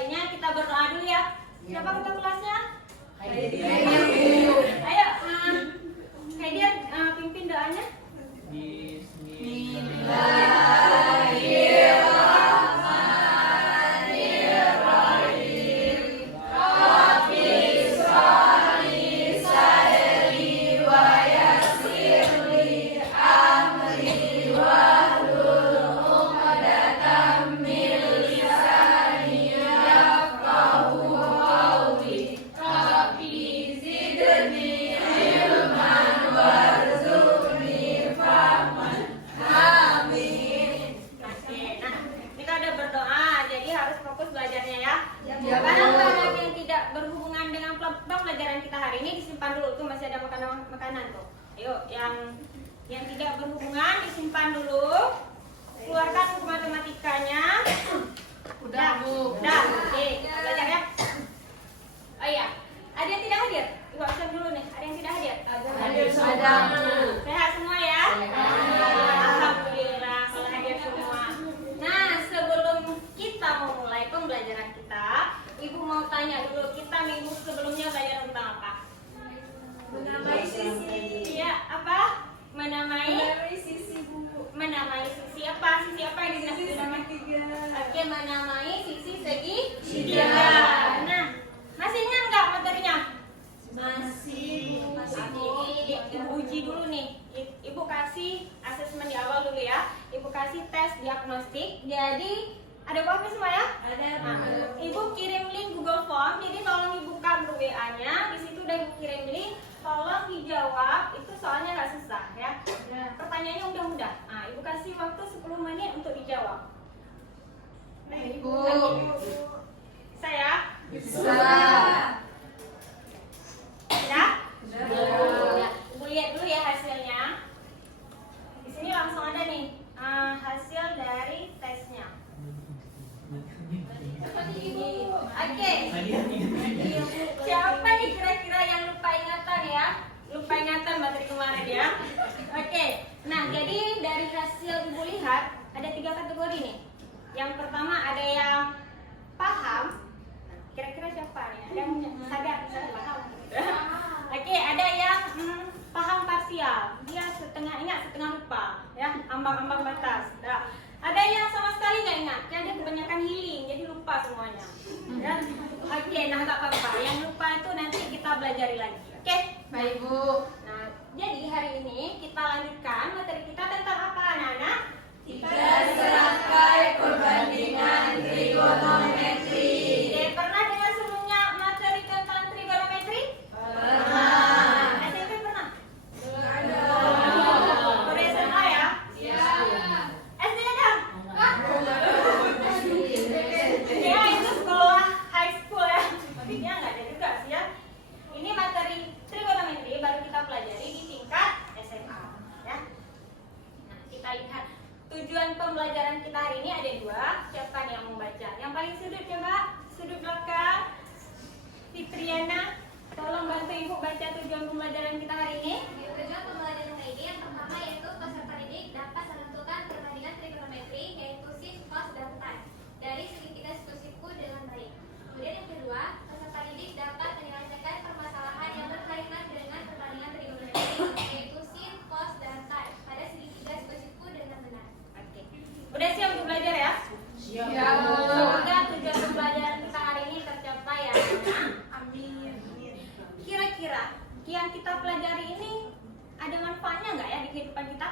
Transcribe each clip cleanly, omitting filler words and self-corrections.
baiknya kita berdoa dulu ya. Siapa ketua kelasnya? Heidi. Ayo, Heidi pimpin doanya. Barang-barang yang tidak berhubungan dengan pelajaran kita hari ini disimpan dulu. Tuh masih ada makanan tuh. Ayo, yang tidak berhubungan disimpan dulu. Keluarkan buku matematikanya. Udah, Bu. Udah. Oke, belajar ya. Oh iya, ada yang tidak hadir? Ibu absen dulu nih. Ada yang tidak hadir? Hadir semua. Sehat semua ya? Alhamdulillah kalau hadir semua. Nah, sebelum kita mau mulai pembelajaran kita, Ibu mau tanya dulu, kita minggu sebelumnya belajar tentang apa? Menamai sisi. Iya, apa? Menamai sisi, Bu. Menamai sisi apa? Sisi apa yang Sisi segitiga. Oke, menamai sisi segitiga. Tiga. Nah, masih ingat nggak materinya? Masih. Ibu uji dulu nih. Ibu kasih asesmen di awal dulu ya. Ibu kasih tes diagnostik. Jadi ada apa semua ya? Ada. Nah, Ibu kirim link Google Form. Jadi tolong dibuka grup WA-nya. Di situ udah Ibu kirim link. Tolong dijawab. Itu soalnya nggak susah ya. Pertanyaannya mudah-mudah. Nah, Ibu kasih waktu 10 menit untuk dijawab. Ibu. Saya Bisa. ya. Sudah. Ibu lihat dulu ya hasilnya. Di sini langsung ada nih hasil dari tesnya. Oke. Siapa nih kira-kira yang lupa ingatan ya? Lupa ingatan materi kemarin ya. Oke. Nah, jadi dari hasil Ibu lihat ada 3 kategori nih. Yang pertama ada yang paham. Kira-kira siapa nih? Ada yang sadar paham. Oke, ada yang paham parsial. Dia setengah ingat, setengah lupa, ya, ambang-ambang batas. Nah, ada yang sama sekali nggak ingat, ya, dia kebanyakan healing, jadi lupa semuanya. Ya. Oke, nah nggak apa-apa. Yang lupa itu nanti kita belajari lagi. Oke? Baik, Bu. Nah, jadi hari ini kita lanjutkan materi kita tentang apa, anak-anak? Tiga serangkai perbandingan trigonometri. Oke, pernah dengar sebelumnya materi tentang trigonometri? Pernah. SMP pernah? Ada. Udah SMA ya? Ya. SD ada? Ya, itu sekolah high school ya. Tapi dia nggak ada juga sih ya. Ini materi trigonometri baru kita pelajari di tingkat SMA ya. Nah, kita lihat tujuan pembelajaran kita hari ini ada 2. Siapa nih yang mau baca? Yang paling sudut coba, sudut belakang. Fitriana, tolong bantu Ibu baca tujuan pembelajaran kita hari ini. Tujuan pembelajaran hari ini yang pertama yaitu peserta didik dapat menentukan perbandingan trigonometri yaitu sin, cos, dan tan dari segitiga siku dengan baik. Kemudian yang kedua, peserta didik dapat menyelesaikan permasalahan yang berkaitan dengan perbandingan trigonometri yaitu sin, cos, dan tan pada segitiga siku dengan benar. Oke. Udah siap untuk belajar ya? Ya, Bu. Semoga tujuan pembelajaran kita hari ini tercapai ya. Amin. Kira-kira yang kita pelajari ini ada manfaatnya nggak ya di kehidupan kita?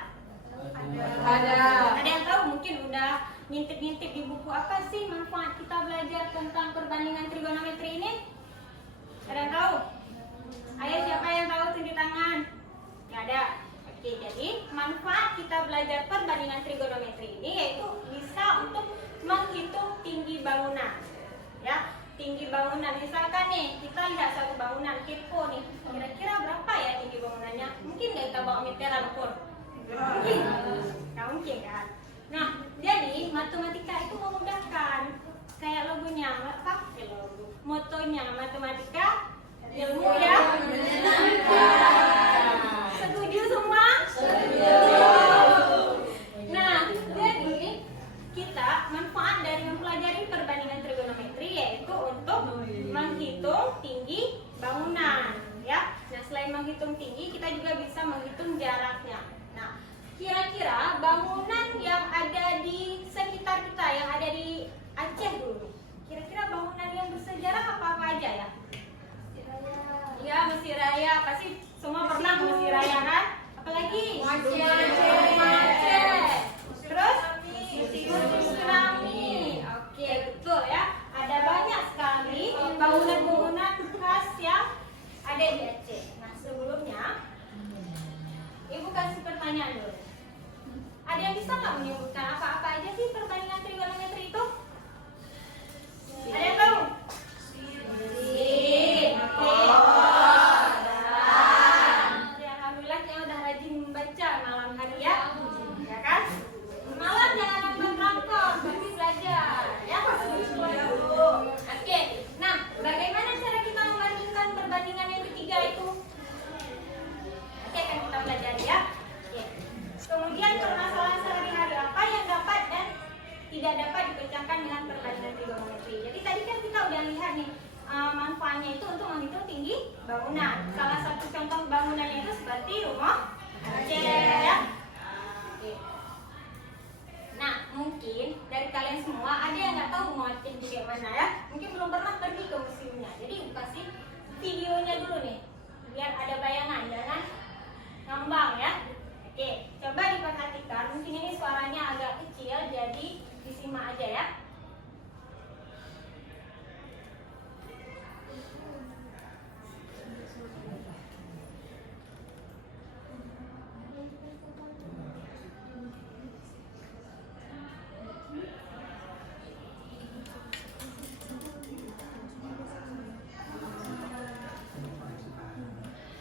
Ada. Ada yang tahu? Mungkin udah ngintip-ngintip di buku apa sih manfaat kita belajar tentang perbandingan trigonometri ini? Ada yang tahu? Ayo siapa yang tahu tunjuk tangan? Nggak ada. Oke, jadi manfaat kita belajar perbandingan trigonometri ini yaitu bisa untuk menghitung tinggi bangunan. Ya, tinggi bangunan. Misalkan nih, kita lihat satu bangunan kepo nih. Kira-kira berapa ya tinggi bangunannya? Mungkin nggak kita bawa meteran ukur? Mungkin. Nggak mungkin kan? Nah, jadi matematika itu memudahkan. Kayak logonya, pakai logo. Motonya matematika ilmu ya. Setuju semua? Setuju. Nah, jadi kita manfaat dari mempelajari perbandingan trigonometri yaitu bangunan yang ada di sekitar kita, yang ada di Aceh dulu. Kira-kira bangunan yang bersejarah apa aja ya? Ya, Mesir Raya. Pasti semua pernah ke Mesir Raya kan? Apalagi? Aceh. Terus? Museum Tsunami. Oke, betul ya. Ada banyak sekali bangunan-bangunan khas yang ada di Aceh. Nah, sebelumnya Ibu kasih pertanyaan dulu. Ada yang bisa nggak menyebutkan apa-apa aja sih perbandingan trigonometri itu? Ada yang tahu? Sin, alhamdulillah kita udah rajin membaca malam hari ya, ya kan? Malam jangan nonton drakor, tapi belajar, ya. Oke, nah bagaimana cara kita membandingkan perbandingan yang ketiga itu? Oke, akan kita pelajari ya. Oke. Kemudian permasalahan sehari-hari apa yang dapat dan tidak dapat dipecahkan dengan perbandingan trigonometri. Jadi tadi kan kita udah lihat nih manfaatnya itu untuk menghitung tinggi bangunan. Salah satu contoh bangunannya itu seperti rumah Aceh ya. Oke. Nah, mungkin dari kalian semua ada yang nggak tahu rumah Aceh itu kayak mana ya? Mungkin belum pernah pergi ke museumnya. Jadi Ibu kasih videonya dulu nih, biar ada bayangan, jangan ngambang ya. Oke, coba diperhatikan. Mungkin ini suaranya agak kecil, jadi disimak aja ya.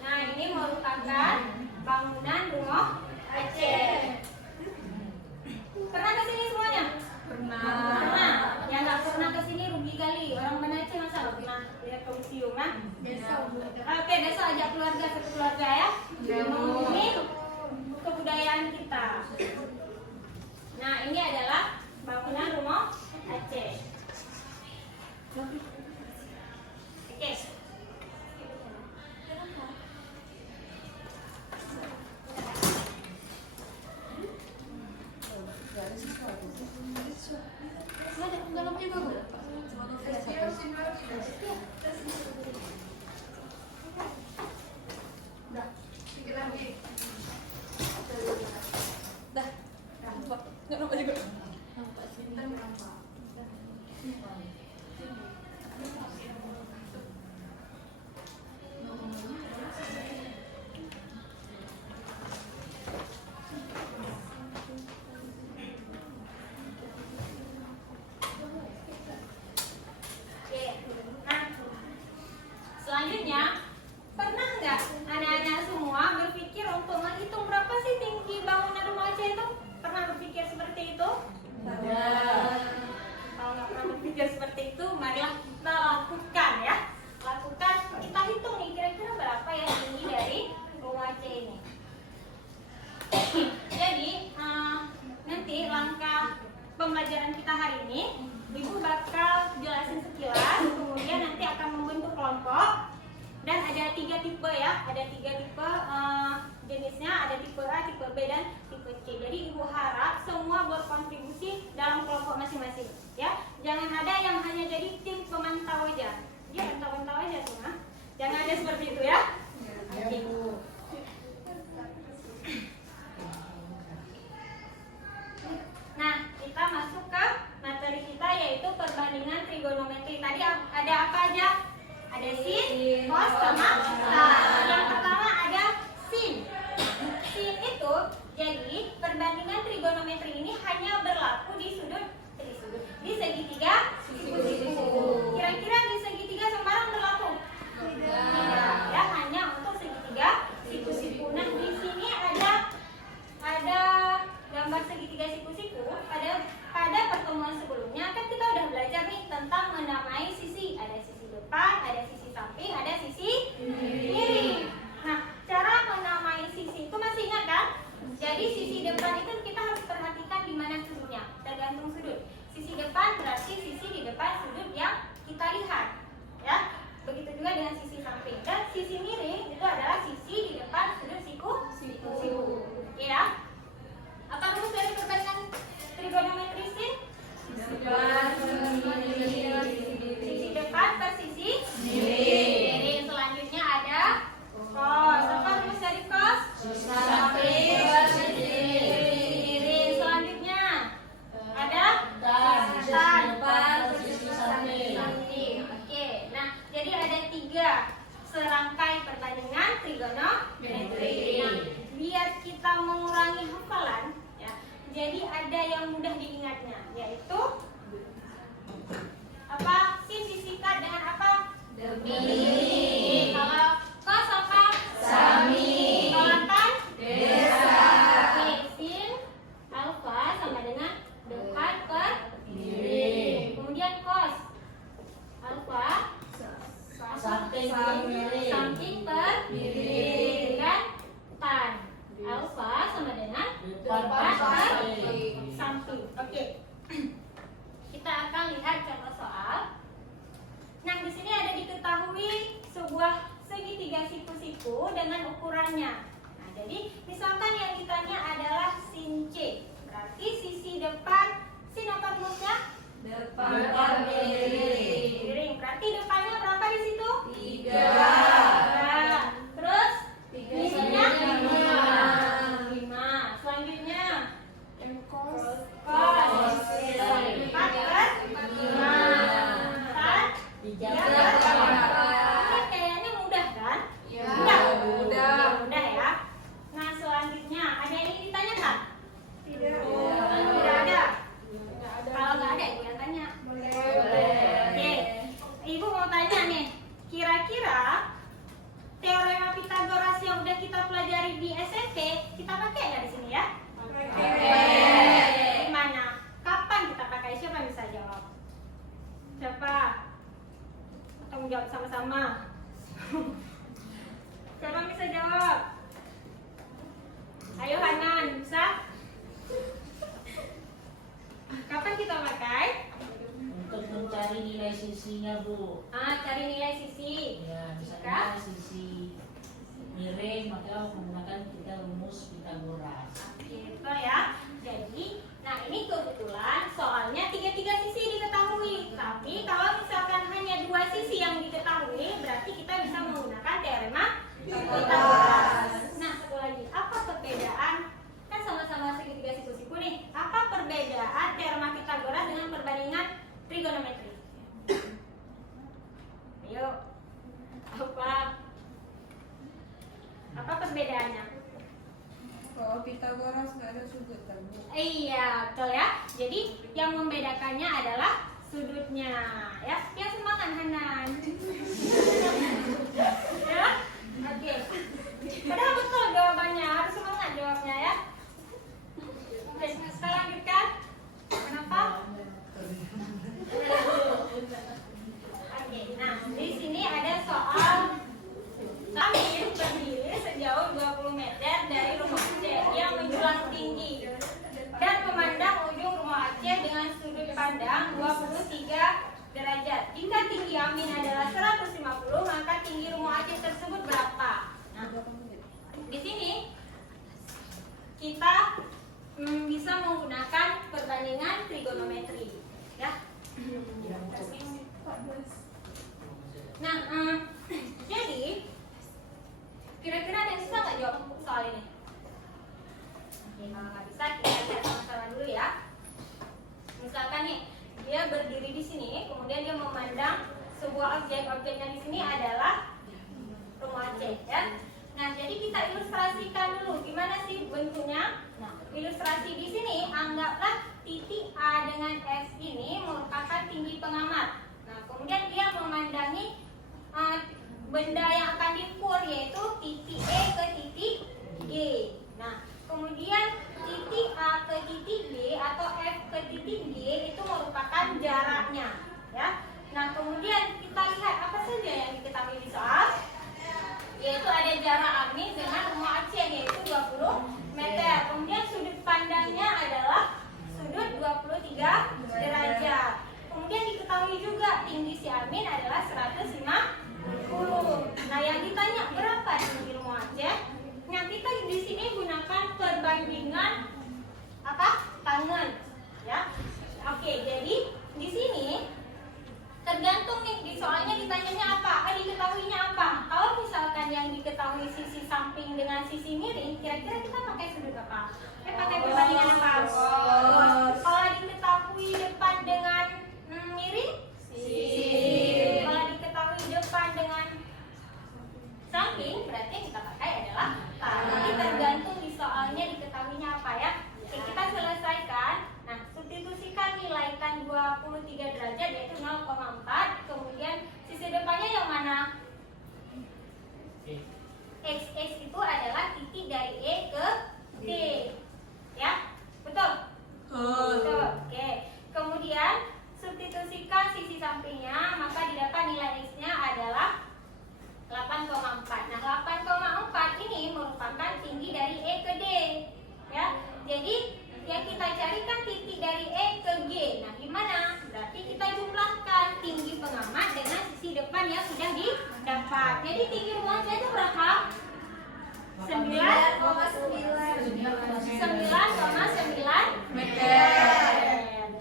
Nah, ini merupakan bangunan rumah Aceh. Pernah ke sini semuanya? Pernah. Yang nggak pernah ke sini rugi kali. Orang mana Aceh masa nggak pernah lihat ke museum kan? Oke, besok ajak keluarga, satu keluarga ya. Ini kebudayaan kita. Nah, ini adalah bangunan rumah Aceh. Oke. Selanjutnya, pernah nggak anak-anak semua berpikir untuk menghitung berapa sih tinggi bangunan rumah Aceh itu? Pernah berpikir seperti itu? Kalau nggak pernah berpikir seperti itu, marilah kita lakukan ya. Lakukan, kita hitung nih kira-kira berapa ya tinggi dari rumah Aceh ini. Jadi, nanti langkah pembelajaran kita hari ini, Ibu bakal jelasin sekilas, kemudian nanti akan membentuk kelompok. Dan ada 3 tipe ya, ada 3 tipe jenisnya, ada tipe A, tipe B, dan tipe C. Jadi Ibu harap semua berkontribusi dalam kelompok masing-masing ya. Jangan ada yang hanya jadi tim pemantau aja. Dia pantau-pantau aja semua. Jangan ada seperti itu ya. Oke. Nah, kita masuk ke materi kita yaitu perbandingan trigonometri. Tadi ada apa aja? Ada sin, cos, sama tan. Yang pertama ada sin. Sin itu jadi perbandingan trigonometri ini hanya berlaku di di segitiga siku-siku. Kira-kira di segitiga sembarang berlaku? Tidak. Ya, hanya untuk segitiga siku-siku. Nah, di sini ada gambar segitiga siku-siku. Pada pertemuan sebelumnya kan kita udah belajar nih tentang menamai sisi. Ada sisi depan, ada sisi samping, ada sisi kiri. Nah, cara menamai sisi itu masih ingat kan? Jadi sisi depan itu kita harus perhatikan di mana sudutnya. Sisi depan per sisi miring. Selanjutnya ada kos. Apa rumus dari kos? Miring. Selanjutnya ada tan. Samping. Oke. Nah, jadi ada 3 serangkai perbandingan trigonometri. Nah, biar kita mengurangi hafalan, ya. Jadi ada yang mudah diingatnya, yaitu apa? Sin disikat dengan apa? Demi. Kalau kos apa? Sami. Kalau tan? Desa. Oke, sin alfa sama dengan depan per miring. Kemudian kos alfa samping per miring. Dan tan alfa sama dengan depan per samping. Oke. Kita akan lihat contoh soal. Nah, di sini ada diketahui sebuah segitiga siku-siku dengan ukurannya. Nah, jadi misalkan yang ditanya adalah sin C. Berarti sisi depan sin apa rumusnya? Depan Miring. Berarti depannya berapa di situ? 3. Terus miringnya 5. Selanjutnya kos 4 per 5. Ini kayaknya mudah kan? Mudah ya. Nah, selanjutnya ada yang ingin ditanyakan? Tidak ada. Kalau nggak ada, ibu yang tanya. Oke, ibu mau tanya nih. Kira-kira teorema Pitagoras yang udah kita pelajari di SMP kita pakai nggak di sini ya? Di mana? Kapan kita pakai? Siapa yang bisa jawab? Siapa? Atau menjawab sama-sama? Siapa yang bisa jawab? Ayo Hanan, bisa? Kapan kita pakai? Untuk mencari nilai sisinya, Bu. Cari nilai sisi. Ya, misalnya sisi miring, maka menggunakan kita rumus Pitagoras. Gitu ya. Jadi, nah ini kebetulan soalnya 3 sisi diketahui. Tapi kalau misalkan hanya 2 sisi yang diketahui, berarti kita bisa menggunakan teorema Pitagoras. Nah, satu lagi, apa perbedaan? Kan sama-sama segitiga siku-siku nih. Apa perbedaan teorema Pitagoras dengan perbandingan trigonometri? Ayo. Apa perbedaannya? Kalau Pitagoras nggak ada sudut kan? Iya, betul ya. Jadi yang membedakannya adalah sudutnya, ya. Ya semangat Hanan. Ya, oke. Padahal betul jawabannya, harus semangat jawabnya ya. Oke, kita lanjutkan. Kenapa? Oke, nah di sini ada soal kami berdiri sejauh 20 meter dari rumah Aceh yang menjulang tinggi dan memandang ujung rumah Aceh dengan sudut pandang 23 derajat. Jika tinggi Amin adalah 150, maka tinggi rumah Aceh tersebut berapa? Nah, di sini kita bisa menggunakan perbandingan trigonometri, ya. Nah, jadi kira-kira ada yang bisa nggak jawab soal ini? Oke, kalau nggak bisa kita lihat sama-sama dulu ya. Misalkan nih, dia berdiri di sini, kemudian dia memandang sebuah objek-objeknya di sini adalah rumah Aceh, ya. Nah, jadi kita ilustrasikan dulu gimana sih bentuknya. Nah, ilustrasi di sini anggaplah titik A dengan S ini merupakan tinggi pengamat. Nah, kemudian dia memandangi benda yang akan diukur, yaitu titik E ke titik G. Nah, kemudian titik A ke titik B atau F ke titik G itu merupakan jaraknya, ya. Nah, kemudian kita lihat apa saja yang diketahui di soal, yaitu ada jarak Amin dengan rumah Aceh, yaitu 20 meter. Kemudian sudut pandangnya adalah sudut 23 derajat. Kemudian diketahui juga tinggi si Amin adalah 150. Nah, yang ditanya berapa tinggi rumah Aceh? Nah, kita di sini gunakan perbandingan apa? Tangan, ya. Oke, jadi 9,9 Meter.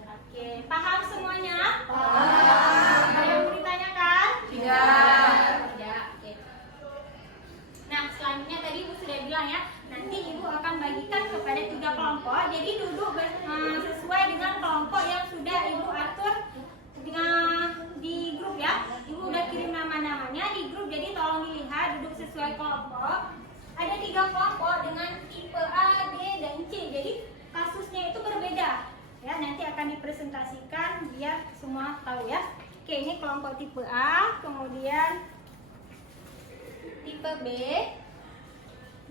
Oke, paham semuanya? Paham. Ada yang mau ditanyakan? Tidak. Tidak. Oke. Nah, selanjutnya tadi Ibu sudah bilang ya, nanti Ibu akan bagikan kepada 3 kelompok. Jadi duduk sesuai dengan kelompok yang sudah Ibu atur di grup ya. Ibu udah kirim nama-namanya di grup, jadi tolong dilihat duduk sesuai kelompok. Ada 3 kelompok dengan tipe A, B, dan C. Jadi kasusnya itu berbeda. Ya, nanti akan dipresentasikan biar semua tahu ya. Oke, ini kelompok tipe A, kemudian tipe B,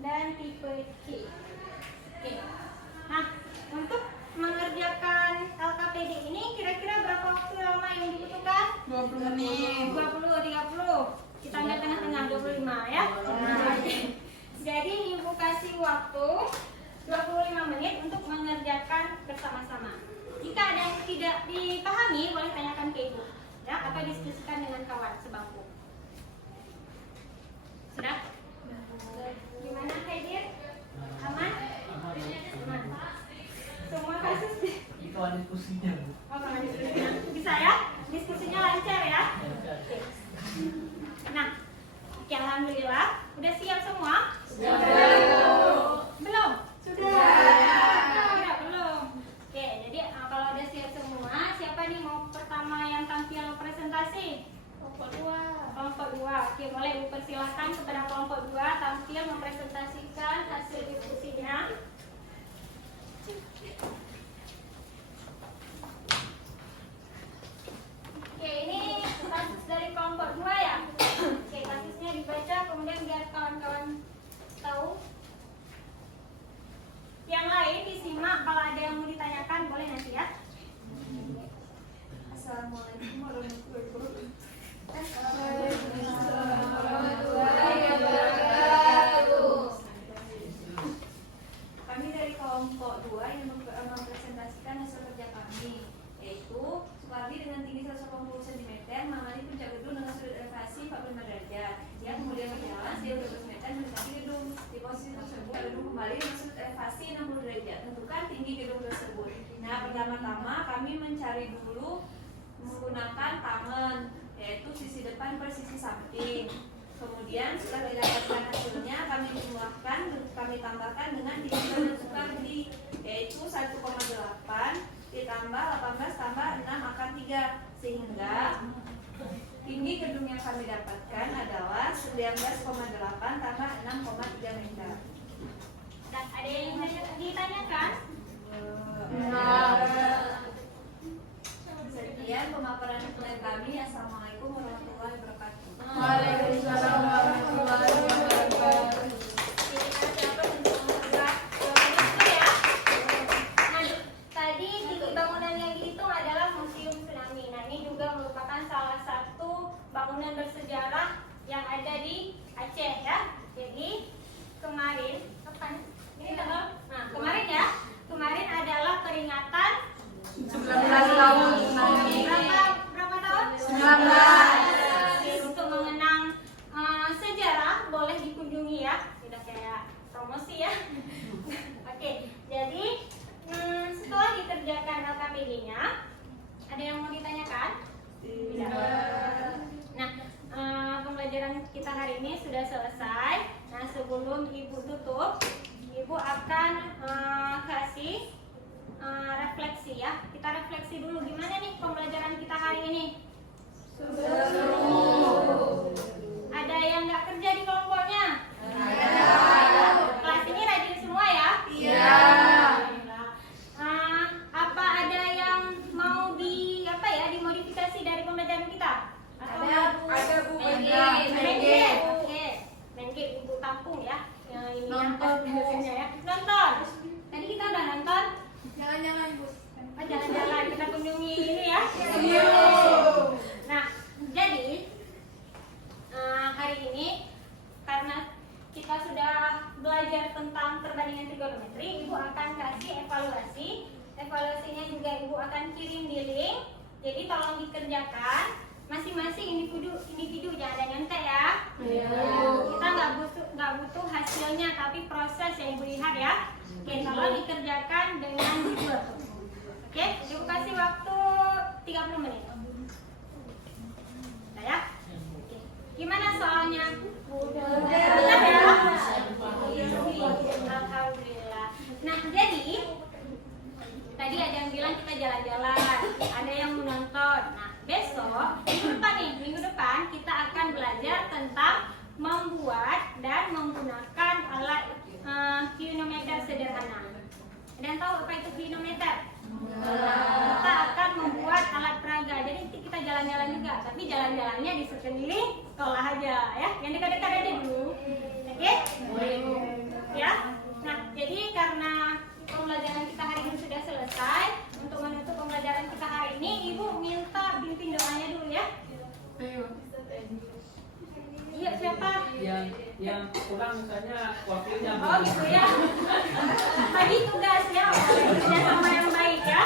dan tipe C. Oke. Nah, untuk mengerjakan LKPD ini kira-kira berapa waktu lama yang dibutuhkan? 20 menit. 20, 30. Kita ambil tengah-tengah 25 ya. Jadi Ibu kasih waktu 25 menit untuk mengerjakan bersama-sama. Jika ada yang tidak dipahami, boleh tanyakan ke Ibu ya, atau diskusikan dengan kawan sebangku. Sudah? Gimana Haidir? Aman? Aman. Semua kasus Itu ada diskusinya. oh, ada diskusinya. Bisa ya? Diskusinya lancar ya? Oke. Nah, oke, alhamdulillah. Udah siap semua? Belum? Sudah, belum. Oke, jadi kalau udah siap semua, siapa nih mau pertama yang tampil presentasi? Kelompok 2. Oke, boleh Ibu persilahkan kepada kelompok 2 tampil mempresentasikan hasil diskusinya. Oke, ini kasus dari kelompok 2 ya. Oke, kasusnya dibaca kemudian biar kawan-kawan tahu. Yang lain disimak, kalau ada yang mau ditanyakan boleh nanti ya. Assalamualaikum warahmatullahi wabarakatuh. Kami dari kelompok 2 yang mempresentasikan hasil kerja kami, yaitu Sukardi dengan tinggi 180 cm mengamati puncak gedung dengan sudut elevasi 45 derajat. Dia kemudian berjalan sejauh 12 meter mendekati gedung. Di posisi tersebut, gedung kembali dengan sudut elevasi 60 derajat. Tentukan tinggi gedung tersebut. Nah, pertama-tama kami mencari dulu menggunakan tangan, yaitu sisi depan per sisi samping. Kemudian setelah didapatkan hasilnya, kami jumlahkan, kami tambahkan dengan tinggi badan Sukardi, yaitu 1,8 ditambah 18 tambah 6 akar 3, sehingga tinggi gedung yang kami dapatkan adalah 19,8 tambah 6,3 meter. Dan ada yang ditanyakan? Sekian pemaparan dari kami. Assalamualaikum warahmatullahi wabarakatuh. Waalaikumsalam warahmatullahi wabarakatuh. Tadi tinggi bangunan yang dihitung adalah Museum Tsunami. Nah, ini juga merupakan salah satu bangunan bersejarah yang ada di Aceh ya. Jadi kemarin, kapan? Ini tanggal? Nah, kemarin ya. Kemarin adalah peringatan 19 tahun tsunami. Berapa tahun? 19. Untuk mengenang sejarah boleh dikunjungi ya. Tidak kayak promosi ya. Oke, jadi setelah dikerjakan LKPD-nya, ada yang mau ditanyakan? Tidak. Nah, pembelajaran kita hari ini sudah selesai. Nah, sebelum Ibu tutup, Ibu akan kasih refleksi ya. Kita refleksi dulu gimana nih pembelajaran kita hari ini. Seru. Ada yang nggak kerja di kelompoknya? Ada. Kelas ini rajin semua ya? Iya. Apa ada yang mau dimodifikasi dari pembelajaran kita? Ada Bu. Main game. Oke. Main game Ibu tampung ya. Yang ini Nonton, Bu. ya. Nonton. Tadi kita udah nonton. Jangan-jangan Bu. Oh, jalan-jalan kita kunjungi ini ya. Nah, jadi hari ini karena kita sudah belajar tentang perbandingan trigonometri, Ibu akan kasih evaluasi. Evaluasinya juga Ibu akan kirim di link. Jadi tolong dikerjakan. masing-masing individu jangan ada nyantai ya. Kita nggak butuh hasilnya, tapi proses yang ibu lihat ya. Oke, tolong dikerjakan dengan jujur. Oke, ibu kasih waktu 30 menit. Nah ya. Oke. Gimana soalnya? Udah ya. Alhamdulillah. Nah, jadi tadi ada yang bilang kita jalan-jalan, ada yang menonton. Nah, besok minggu depan kita akan belajar tentang membuat dan menggunakan alat clinometer sederhana. Ada yang tahu apa itu clinometer? Kita akan membuat alat peraga. Jadi nanti kita jalan-jalan juga, tapi jalan-jalannya di sekeliling sekolah aja ya. Yang dekat-dekat aja dulu. Oke? Ya. Nah, jadi karena pembelajaran kita hari ini sudah selesai, untuk menutup pembelajaran kita hari ini, Ibu minta pimpin doanya dulu ya. Iya, siapa? Yang pulang misalnya wakilnya. Oh gitu ya. Bagi tugasnya, kerja sama yang baik ya.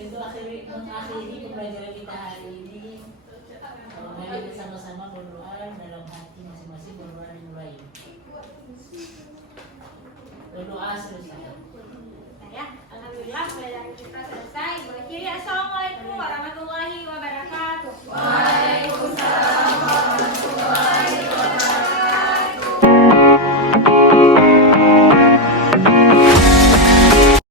Itu mengakhiri pembelajaran kita hari ini. Kalau kalian bersama-sama berdoa dalam hati masing-masing, berdoa dimulai. Berdoa selesai. Nah ya, alhamdulillah pembelajaran kita selesai. Berakhir ya. Assalamualaikum warahmatullahi wabarakatuh.